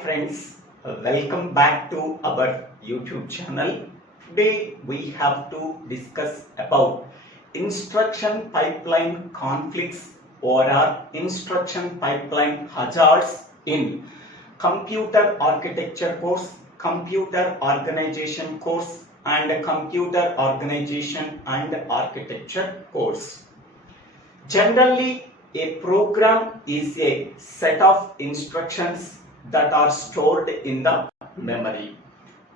friends, welcome back to our YouTube channel. Today we have to discuss about instruction pipeline conflicts or instruction pipeline hazards in computer architecture course, computer organization course and computer organization and architecture course. Generally, a program is a set of instructions that are stored in the memory.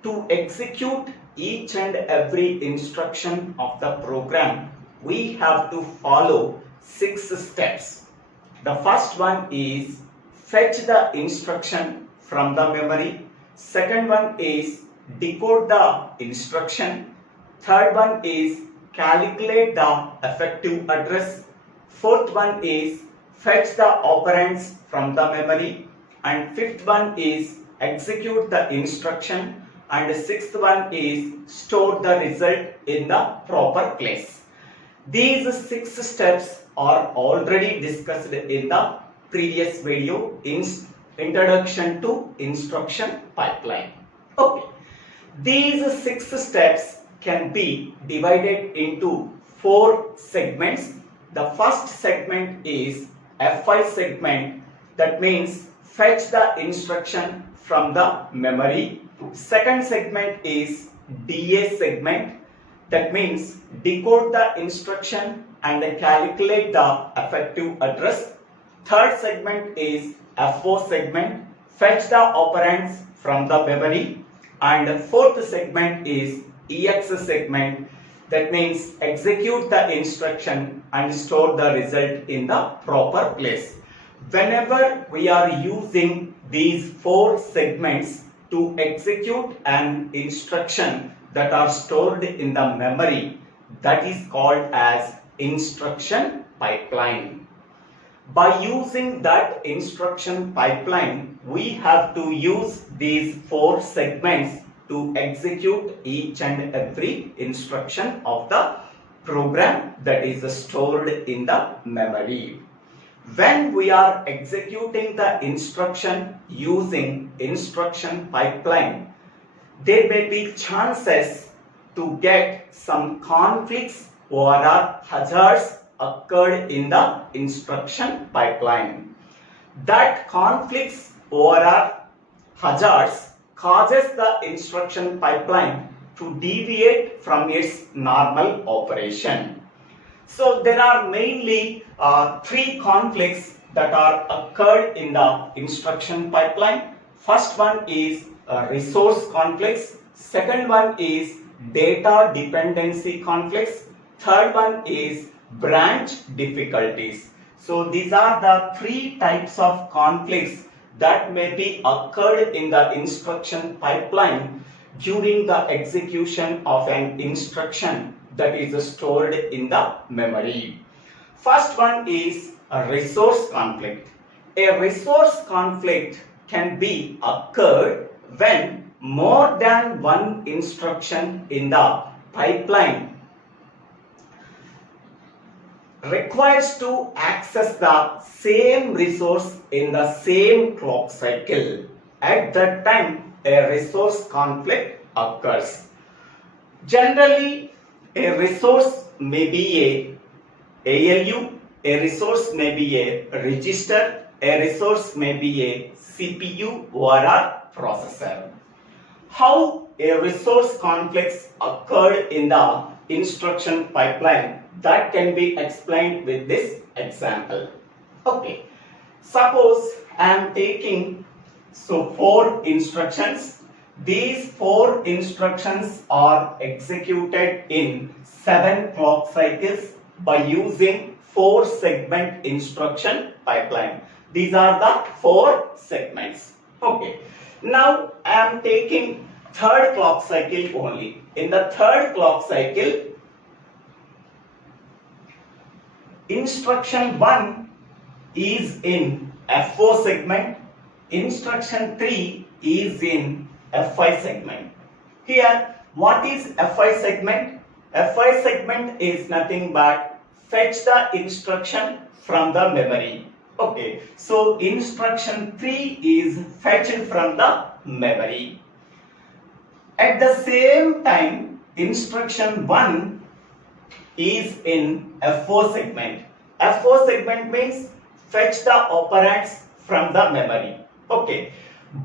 To execute each and every instruction of the program, we have to follow 6 steps. The first one is fetch the instruction from the memory. Second one is decode the instruction. Third one is calculate the effective address. Fourth one is fetch the operands from the memory, and fifth one is execute the instruction, and sixth one is store the result in the proper place. These 6 steps are already discussed in the previous video in Introduction to Instruction Pipeline. Okay. These 6 steps can be divided into 4 segments. The first segment is FI segment, that means fetch the instruction from the memory. Second segment is DA segment, that means decode the instruction and calculate the effective address. Third segment is FO segment, fetch the operands from the memory. And fourth segment is EX segment, that means execute the instruction and store the result in the proper place. Whenever we are using these 4 segments to execute an instruction that are stored in the memory, that is called as instruction pipeline. By using that instruction pipeline, we have to use these 4 segments to execute each and every instruction of the program that is stored in the memory. When we are executing the instruction using instruction pipeline, there may be chances to get some conflicts or hazards occurred in the instruction pipeline. That conflicts or hazards causes the instruction pipeline to deviate from its normal operation. So there are mainly 3 conflicts that are occurred in the instruction pipeline. First one is resource conflicts. Second one is data dependency conflicts. Third one is branch difficulties. So these are the 3 types of conflicts that may be occurred in the instruction pipeline during the execution of an instruction that is stored in the memory. First one is a resource conflict. A resource conflict can be occurred when more than one instruction in the pipeline requires to access the same resource in the same clock cycle. At that time, a resource conflict occurs. Generally, a resource may be a ALU, a resource may be a register, a resource may be a CPU or a processor. How a resource conflicts occurred in the instruction pipeline, that can be explained with this example. Okay, suppose I am taking 4 instructions. These 4 instructions are executed in 7 clock cycles by using 4 segment instruction pipeline. These are the 4 segments. Okay, now I am taking 3rd clock cycle only. In the 3rd clock cycle, instruction 1 is in FO segment, instruction 3 is in FI segment. Here, what is FI segment? FI segment is nothing but fetch the instruction from the memory. Okay, so instruction 3 is fetched from the memory. At the same time, instruction 1 is in F4 segment. F4 segment means fetch the operands from the memory. Okay,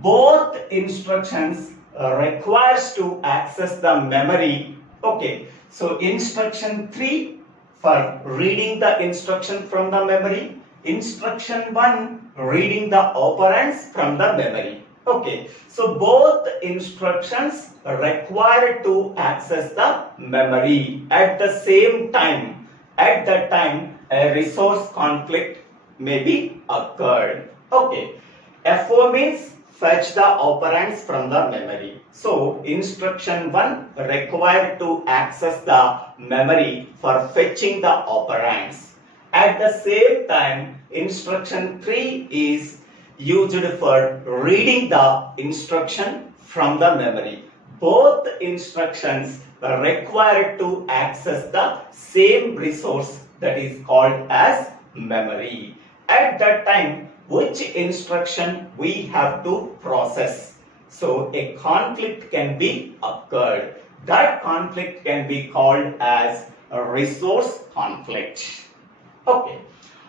both instructions requires to access the memory. Okay, so instruction 3 for reading the instruction from the memory, instruction 1 reading the operands from the memory. Okay, so both instructions require to access the memory at the same time. At that time, a resource conflict may be occurred. Okay, F4 means fetch the operands from the memory. So instruction 1 required to access the memory for fetching the operands. At the same time, instruction 3 is used for reading the instruction from the memory. Both instructions are required to access the same resource that is called as memory. At that time, which instruction we have to process? So a conflict can be occurred. That conflict can be called as a resource conflict. Okay,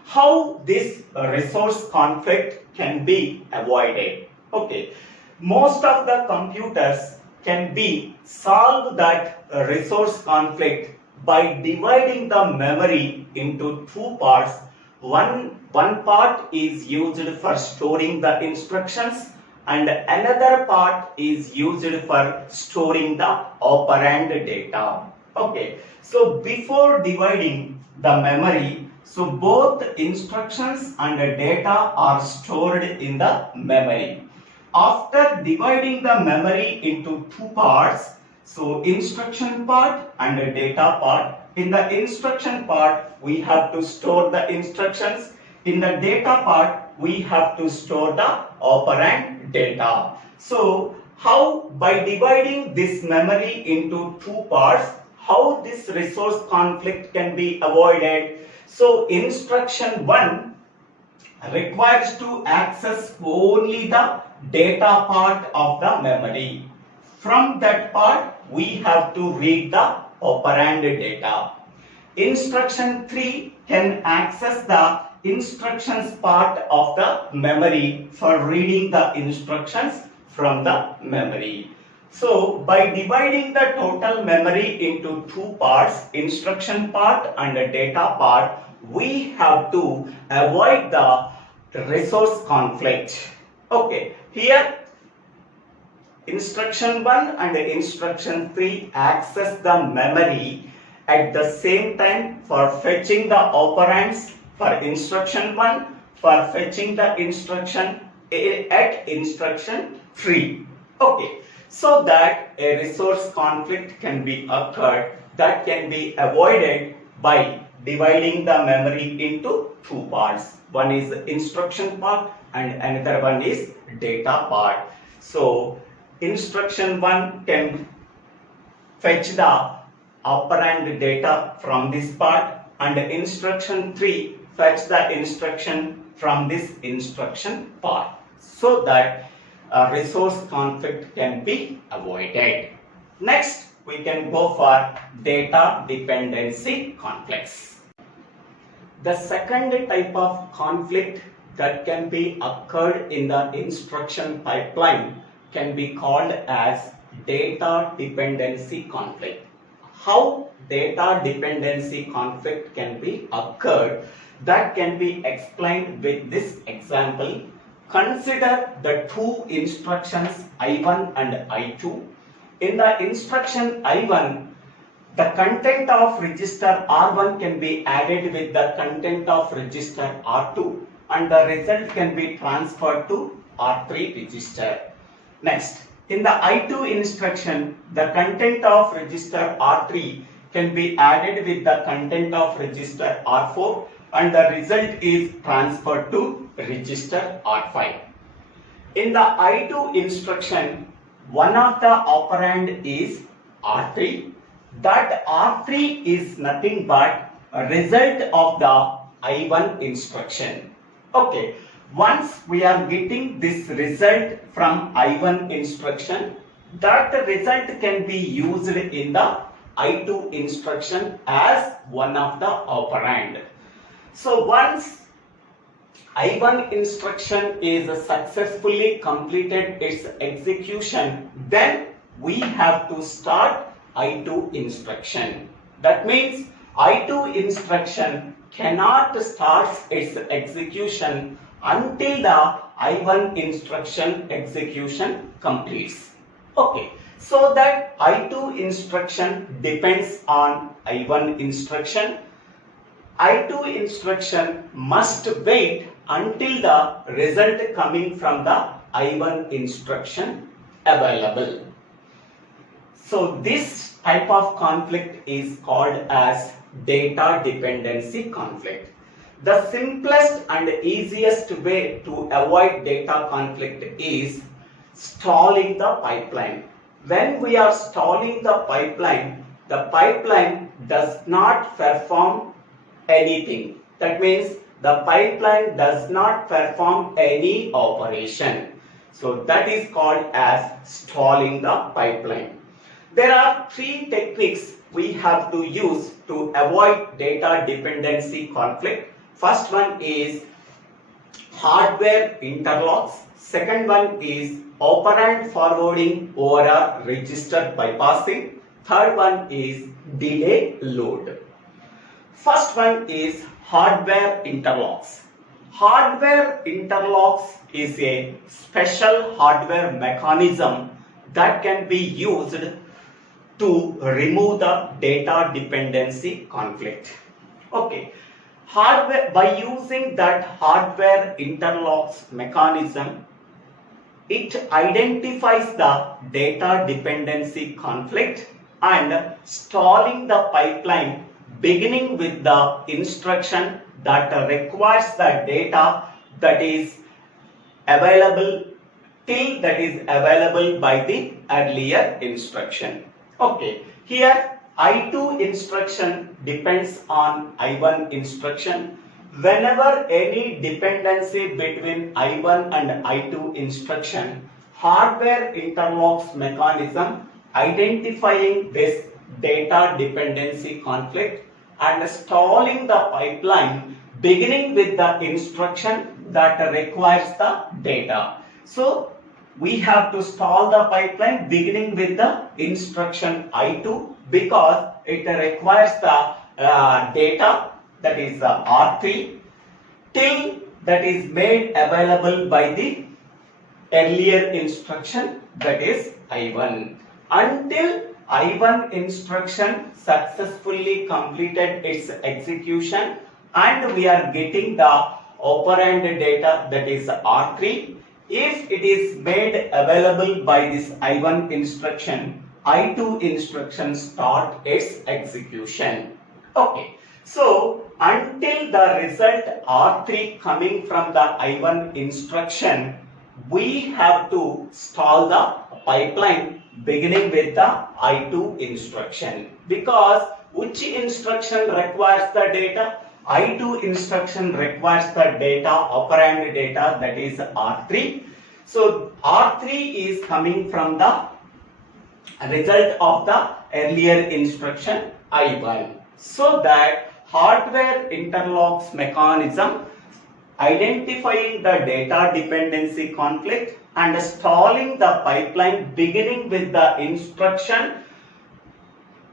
how this resource conflict can be avoided? Okay, most of the computers can be solve that resource conflict by dividing the memory into two parts. One part is used for storing the instructions and another part is used for storing the operand data. Okay, so before dividing the memory, so both instructions and data are stored in the memory. After dividing the memory into two parts, so instruction part and data part. In the instruction part, we have to store the instructions. In the data part, we have to store the operand data. So, how by dividing this memory into two parts, how this resource conflict can be avoided? So, instruction 1 requires to access only the data part of the memory. From that part, we have to read the operand data. Instruction 3 can access the instructions part of the memory for reading the instructions from the memory. So, by dividing the total memory into two parts, instruction part and the data part, we have to avoid the resource conflict. Okay, here instruction 1 and instruction 3 access the memory at the same time for fetching the operands for instruction 1, for fetching the instruction at instruction 3. Okay, so that a resource conflict can be occurred, that can be avoided by dividing the memory into two parts. One is the instruction part and another one is data part. So instruction 1 can fetch the operand data from this part and instruction 3 fetch the instruction from this instruction part, so that a resource conflict can be avoided. Next, we can go for data dependency conflicts. The second type of conflict that can be occurred in the instruction pipeline can be called as data dependency conflict. How data dependency conflict can be occurred, that can be explained with this example. Consider the two instructions I1 and I2. In the instruction I1, the content of register R1 can be added with the content of register R2 and the result can be transferred to R3 register. Next, in the I2 instruction, the content of register R3 can be added with the content of register R4 and the result is transferred to register R5. In the I2 instruction, one of the operand is R3. That R3 is nothing but a result of the I1 instruction. Okay, once we are getting this result from I1 instruction, that result can be used in the I2 instruction as one of the operand. So once I1 instruction is successfully completed its execution, then we have to start I2 instruction. That means I2 instruction cannot start its execution until the I1 instruction execution completes. Okay, so that I2 instruction depends on I1 instruction. I2 instruction must wait until the result coming from the I1 instruction available. So this type of conflict is called as data dependency conflict. The simplest and easiest way to avoid data conflict is stalling the pipeline. When we are stalling the pipeline does not perform anything. That means the pipeline does not perform any operation. So that is called as stalling the pipeline. There are three techniques we have to use to avoid data dependency conflict. First one is hardware interlocks. Second one is operand forwarding over a register bypassing. Third one is delay load. First one is hardware interlocks. Hardware interlocks is a special hardware mechanism that can be used to remove the data dependency conflict. Okay, by using that hardware interlocks mechanism, it identifies the data dependency conflict and stalling the pipeline beginning with the instruction that requires the data that is available till that is available by the earlier instruction. Okay, here I2 instruction depends on I1 instruction. Whenever any dependency between I1 and I2 instruction, hardware interlocks mechanism identifying this data dependency conflict and stalling the pipeline beginning with the instruction that requires the data. So we have to stall the pipeline beginning with the instruction I2 because it requires the data that is R3 till that is made available by the earlier instruction that is I1. Until I1 instruction successfully completed its execution and we are getting the operand data that is R3. If it is made available by this I1 instruction, I2 instruction start its execution. Okay, so until the result R3 coming from the I1 instruction, we have to stall the pipeline beginning with the I2 instruction, because which instruction requires the data? I2 instruction requires the data, operand data, that is R3. So R3 is coming from the result of the earlier instruction I1. So that hardware interlocks mechanism identifying the data dependency conflict and stalling the pipeline beginning with the instruction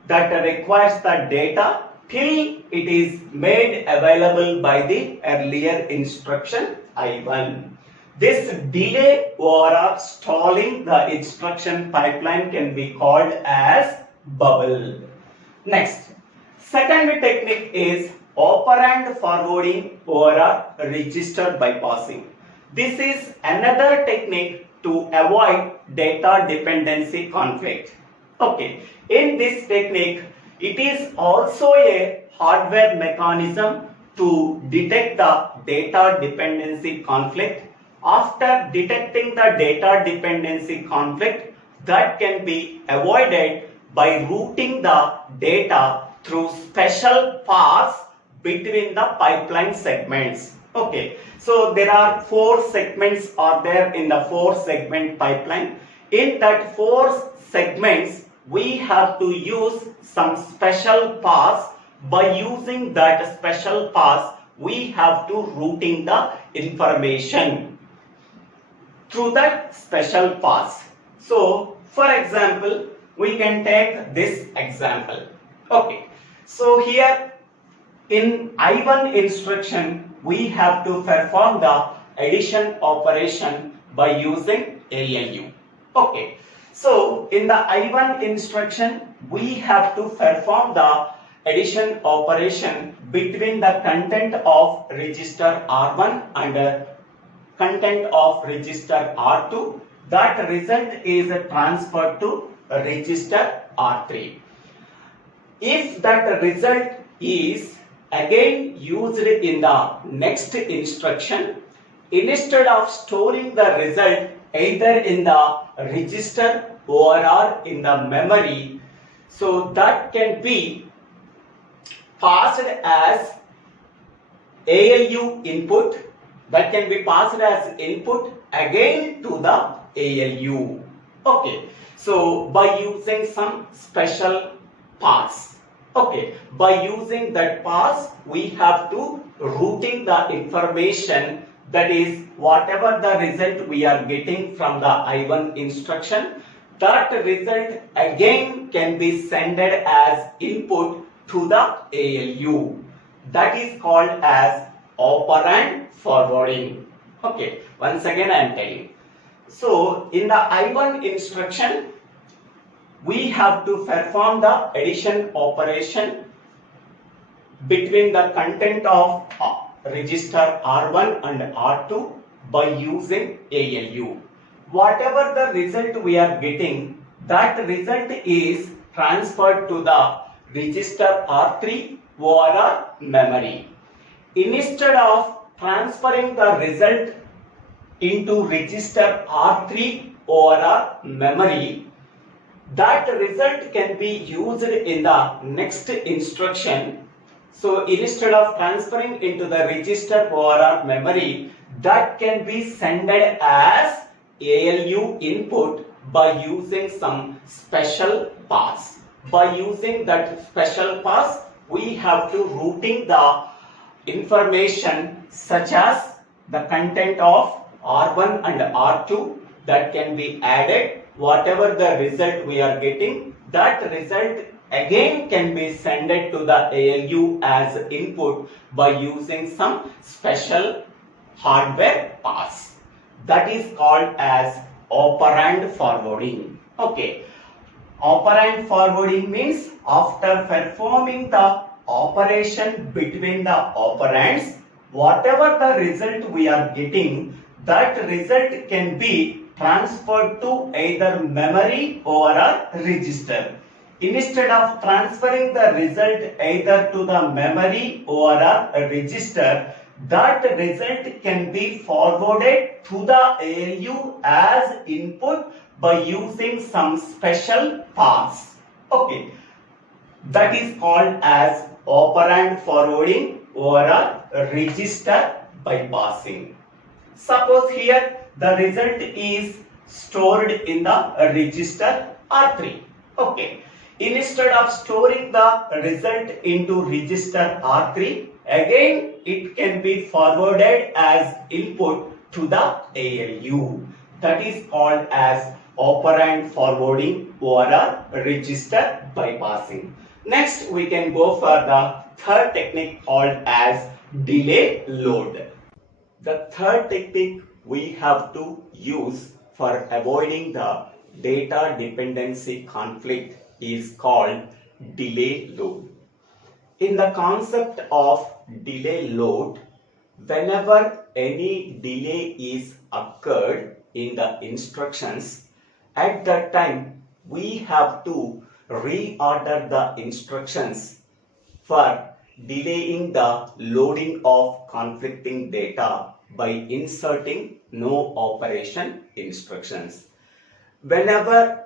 that requires the data till it is made available by the earlier instruction I1. This delay or stalling the instruction pipeline can be called as bubble. Next, second technique is operand forwarding or register bypassing. This is another technique to avoid data dependency conflict. Okay, in this technique, it is also a hardware mechanism to detect the data dependency conflict. After detecting the data dependency conflict, that can be avoided by routing the data through special paths between the pipeline segments. Okay, so there are 4 segments are there in the 4 segment pipeline. In that 4 segments, we have to use some special paths. By using that special paths, we have to routing the information through that special paths. So, for example, we can take this example. Okay, so here in I1 instruction, we have to perform the addition operation by using ALU. Okay, so in the I1 instruction, we have to perform the addition operation between the content of register R1 and content of register R2. That result is transferred to register R3. If that result is again used in the next instruction, instead of storing the result either in the register or in the memory, so that can be passed as ALU input, that can be passed as input again to the ALU. Okay, so by using some special paths. Okay, by using that paths, we have to routing the information, that is whatever the result we are getting from the I1 instruction, that result again can be sent as input to the ALU. That is called as operand forwarding. Okay, once again I am telling. So in the I1 instruction, we have to perform the addition operation between the content of register R1 and R2 by using ALU. Whatever the result we are getting, that result is transferred to the register R3 or memory. Instead of transferring the result into register R3 or memory, that result can be used in the next instruction. So instead of transferring into the register or memory, that can be sent as ALU input by using some special paths. By using that special paths, we have to routing the information such as the content of R1 and R2 that can be added. Whatever the result we are getting, that result again can be sent to the ALU as input by using some special hardware paths. That is called as operand forwarding. Okay, operand forwarding means after performing the operation between the operands, whatever the result we are getting, that result can be transferred to either memory or a register. Instead of transferring the result either to the memory or a register, that result can be forwarded to the ALU as input by using some special paths. Okay, that is called as operand forwarding or a register bypassing. Suppose here the result is stored in the register R3. Okay, instead of storing the result into register R3, again it can be forwarded as input to the ALU. That is called as operand forwarding or a register bypassing. Next we can go for the third technique called as delay load. The third technique we have to use for avoiding the data dependency conflict is called delay load. In the concept of delay load, whenever any delay is occurred in the instructions, at that time we have to reorder the instructions for delaying the loading of conflicting data by inserting no operation instructions. Whenever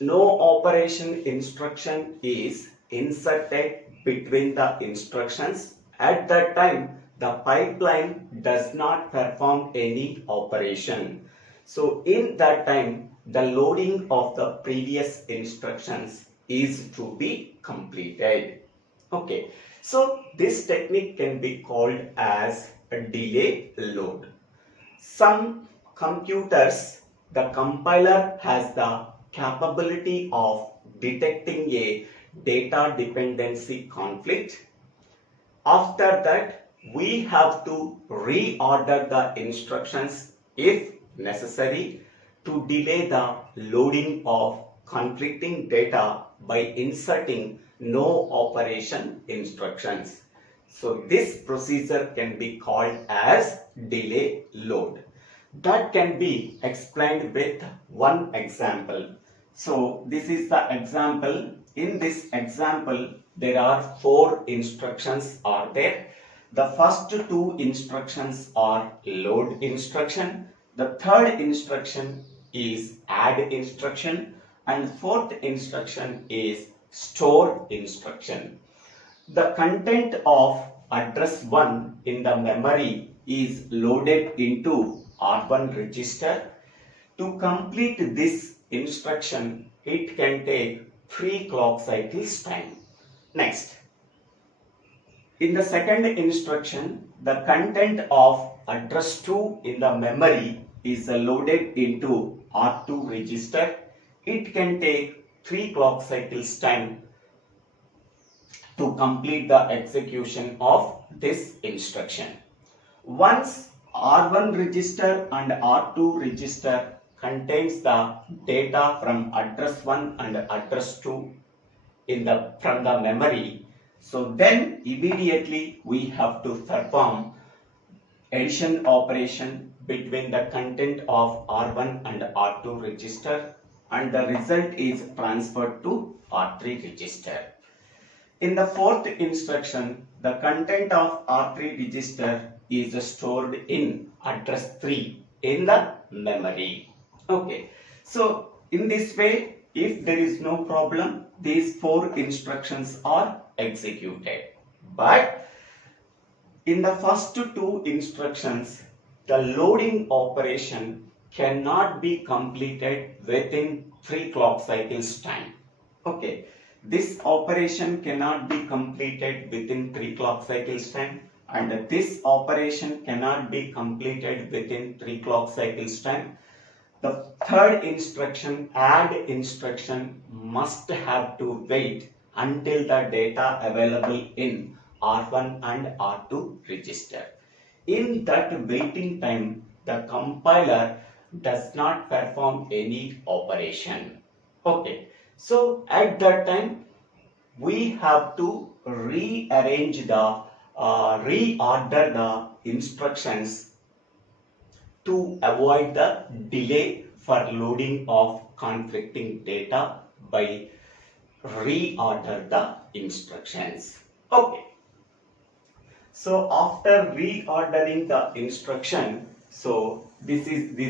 no operation instruction is inserted between the instructions, at that time the pipeline does not perform any operation. So in that time, the loading of the previous instructions is to be completed. Okay, so this technique can be called as a delay load. Some computers, the compiler has the capability of detecting a data dependency conflict. After that, we have to reorder the instructions if necessary to delay the loading of conflicting data by inserting no operation instructions. So this procedure can be called as delay load. That can be explained with one example. So this is the example. In this example, there are 4 instructions are there. The first 2 instructions are load instruction. The third instruction is add instruction, and fourth instruction is store instruction. The content of address 1 in the memory is loaded into R1 register. To complete this instruction, it can take 3 clock cycles time. Next, in the second instruction, the content of address 2 in the memory is loaded into R2 register. It can take 3 clock cycles time to complete the execution of this instruction. Once R1 register and R2 register contains the data from address 1 and address 2 from the memory, so then immediately we have to perform addition operation between the content of R1 and R2 register, and the result is transferred to R3 register. In the fourth instruction, the content of R3 register is stored in address 3 in the memory. Okay, so in this way, if there is no problem, these 4 instructions are executed. But in the first 2 instructions, the loading operation cannot be completed within 3 clock cycles time. Okay, this operation cannot be completed within 3 clock cycles time, and this operation cannot be completed within 3 clock cycles time. The third instruction, add instruction, must have to wait until the data available in R1 and R2 register. In that waiting time, the compiler does not perform any operation. Okay, so at that time, we have to reorder the instructions to avoid the delay for loading of conflicting data by reorder the instructions. Okay. So after reordering the instruction, so these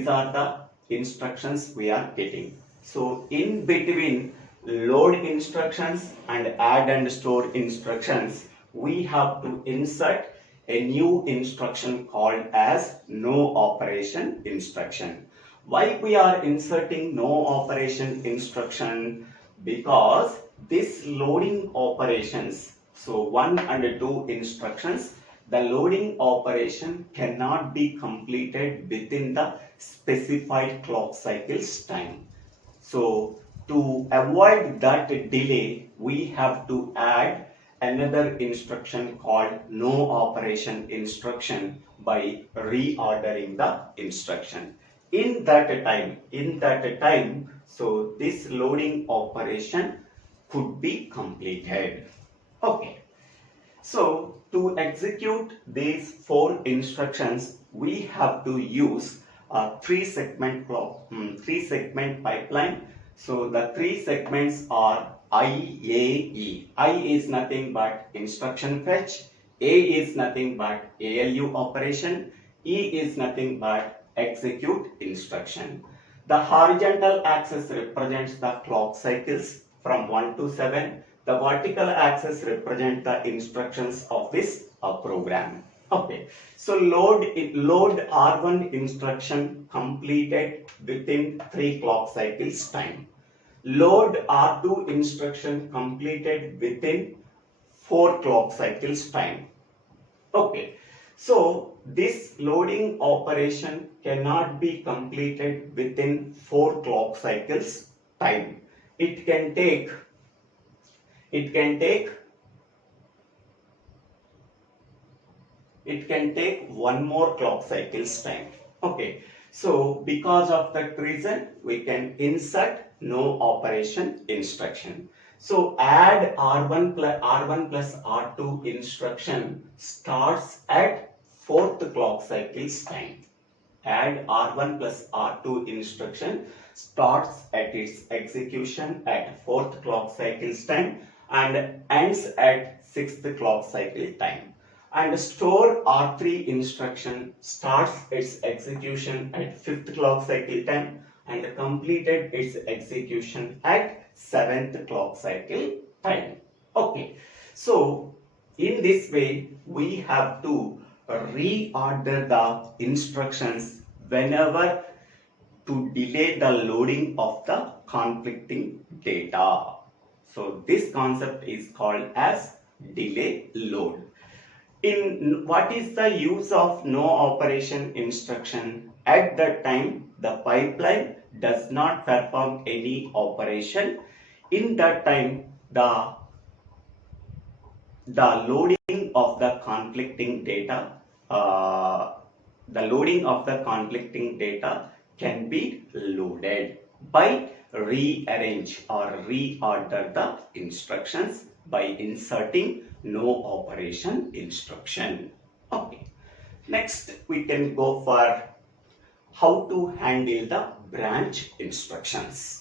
are the instructions we are getting. So in between load instructions and add and store instructions, we have to insert a new instruction called as no operation instruction. Why we are inserting no operation instruction? Because this loading operations, so 1 and 2 instructions, the loading operation cannot be completed within the specified clock cycles time. So to avoid that delay, we have to add another instruction called no operation instruction by reordering the instruction. In that time, so this loading operation could be completed. Okay. So to execute these 4 instructions, we have to use a 3-segment pipeline. So the 3 segments are IAE. I is nothing but instruction fetch. A is nothing but ALU operation. E is nothing but execute instruction. The horizontal axis represents the clock cycles from 1 to 7. The vertical axis represents the instructions of this program. Okay, so load R1 instruction completed within 3 clock cycles time. Load R2 instruction completed within 4 clock cycles time. Okay, so this loading operation cannot be completed within 4 clock cycles time. It can take it can take one more clock cycles time. Okay, so because of that reason we can insert no operation instruction. So add R1 plus R2 instruction starts at 4th clock cycles time. Add R1 plus R2 instruction starts at its execution at 4th clock cycles time and ends at 6th clock cycle time. And store R3 instruction starts its execution at 5th clock cycle time and completed its execution at 7th clock cycle time. Okay, so in this way we have to reorder the instructions whenever to delay the loading of the conflicting data. So this concept is called as delay load. In what is the use of no operation instruction? At that time the pipeline does not perform any operation. In that time the loading of the conflicting data can be loaded by rearrange or reorder the instructions by inserting no operation instruction. Okay, next we can go for how to handle the branch instructions.